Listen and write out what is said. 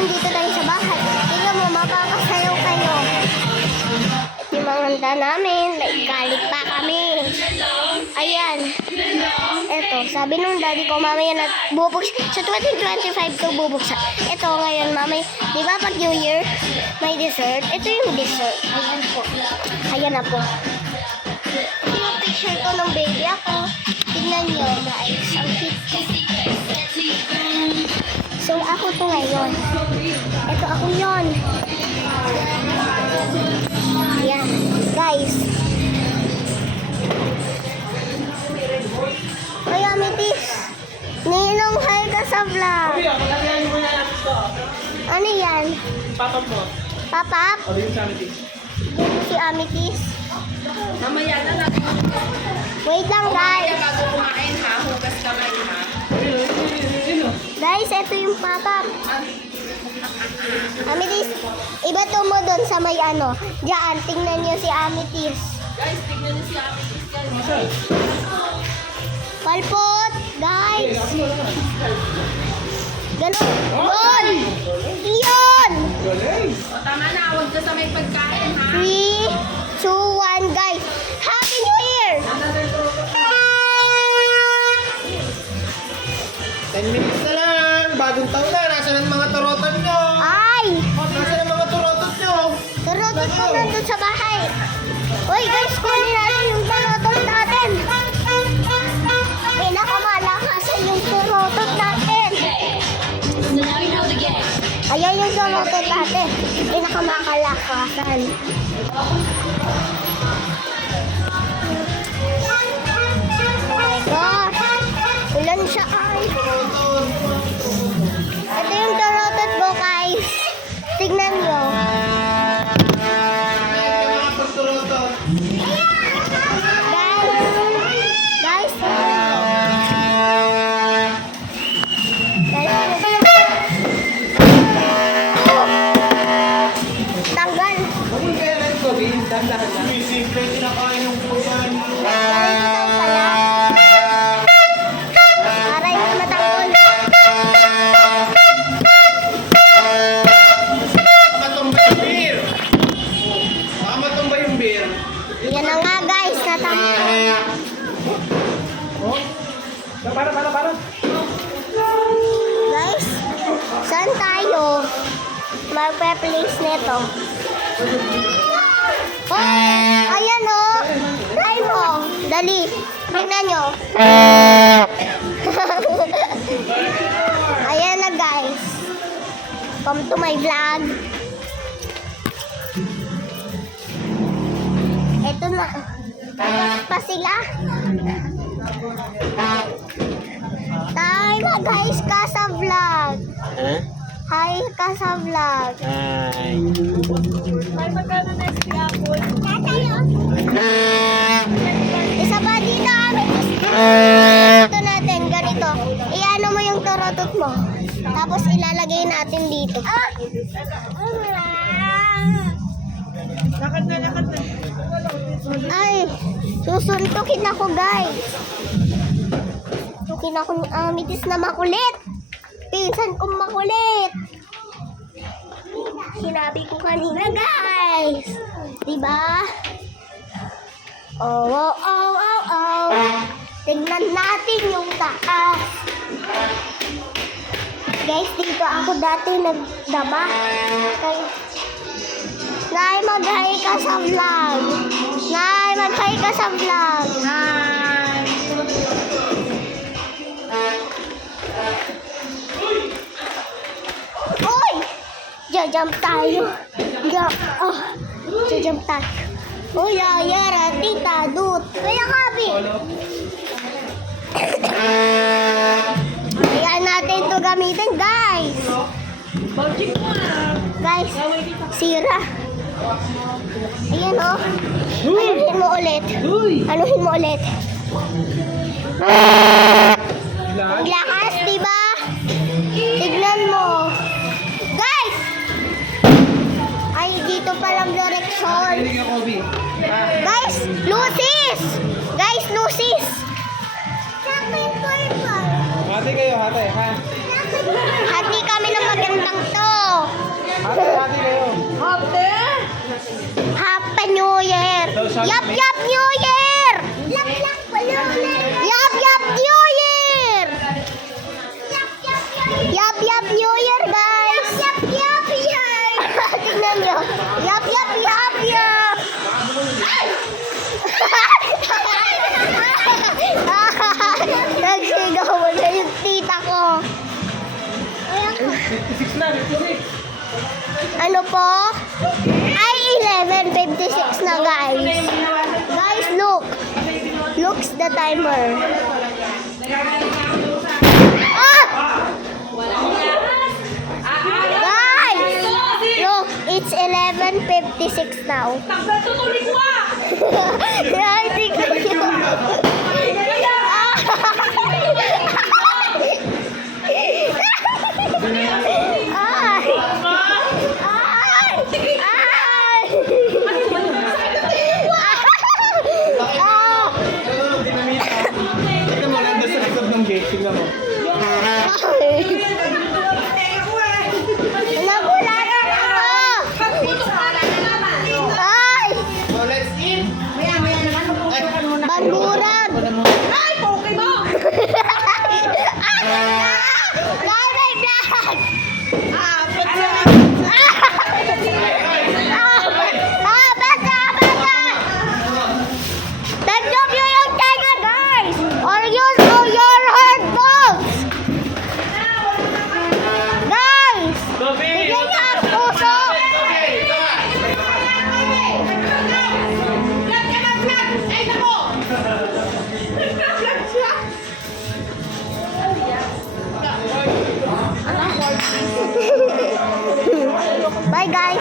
nandito tayo sa bahay. Tingnan mo, mapapasayaw kayo. Ito yung mga handa namin. Galit pa kami. Ayan. Ito, sabi nung daddy ko, mamaya na bubuksan. Sa 2025 to bubuksan. Ito ngayon, mamaya. Di ba pag New Year, may dessert? Ito yung dessert. Ayan po. Ayan na po. Ito yung picture ko ng baby ako. Tingnan nyo, guys. Ang cute. So, ako to ngayon. Ito ako yon. Ayan. Guys. Ay, Amitis. Ninong, hi ka sa vlog. Ano yan? Papap mo. Papap? O, yun sa Amitis. Dito si Amitis. Mamaya na natin. Wait lang, guys. Bago kumain ha, hugas kamay ha. Guys, ito yung papap. Amitis, iba to mo doon sa may ano. Diyan, tingnan niyo si Amitis. Guys, tignan niyo si Amitis guys. Palpot, guys. Ganun. Yun. Yun. O tama na, huwag ka sa may pagkain ha. 3, 2, 1, guys. Happy New Year! 10 minutes na lang. Bagong taon na. Nasaan ang mga turotan nyo? Ay! Nasaan ang mga turotan nyo? Turotot ko nandun sa bahay. Uy, guys, kunin natin yung turotot natin. Pinakamalakas yung turotot natin. Ayan yung turotot natin. Pinakamakalakasan. Oh my gosh. Ulan siya ay. Ito yung turotot mo, guys. Tignan nyo. Mga turotan. Guys. Tanggal. Bakit kaya lang ito, Bin? Dahan-dahan lang. Simple, kinakain yung pusa nyo. Ganito pala. Para yung matangkol. Matumba yung beer. Matumba yung beer. Yan na nga, guys. Natangkol. Oh? Para. Guys, saan tayo magpe-place nito? Oh, ayan oh. Try mo. Dali. Tingnan nyo. Ayan na, guys. Come to my vlog. Ito na. Pa sila. Tayo na, guys, ka sa vlog. Hi ka sa vlog. Hi. Ay, magkano next week ako? Isa pa dito kami. Ito natin, ganito. Iano mo yung turotot mo. Tapos ilalagay natin dito. Lakad na. Ay, susuntukin ako, guys. Susuntukin ako ni Amitis na makulit. Pinsan kong makulit. Sinabi ko kanina, guys. Diba? Oh. Tignan natin yung taas. Guys, dito ako dati nagdaba. Kaya, Nay, mag-hi ka sa vlog. Nay, mag-hi ka sa vlog. Hi! Uy! Jajump tayo. Jajump tayo. Uy, ayara, tita, dut. Kaya kabi. Ayan natin ito gamitin, guys. Bawjik mo ah! Guys, sira. Ayan o. Anuhin mo ulit. Anuhin mo ulit. Ang lakas, diba? Tignan mo. Guys! Ay, dito palang direksyon. Guys, lusis! Guys, lusis! Hati kayo, hati, ha? Hati kami ng magandang to. Yup, yup, New Year! Yup, yup, New Year! Yup, yup, New Year, guys! Yup, year! Tingnan nyo. Yup, yup, yup! Nagsigaw mo na yung tita ko. 56 na, 56. Ano po? Ay, 11:56 na, guys. Guys, look. Looks the timer. Ah! Guys! Look, it's 11:56 now. Tutuloy ko ah! Ay, tingnan nyo. Ay! Ay! Ay! Dinamita. Tignan mo, nandun sa likod ng gate. Tignan mo. Nabulanan ako! Ay! So, let's eat. Banduran! Ay, poke mo! Nanay vlog! Tandok nyo yung tenga, guys! Or use your headphones! Guys! Bigyan niya ang puso! Ay, nako! Bye, guys!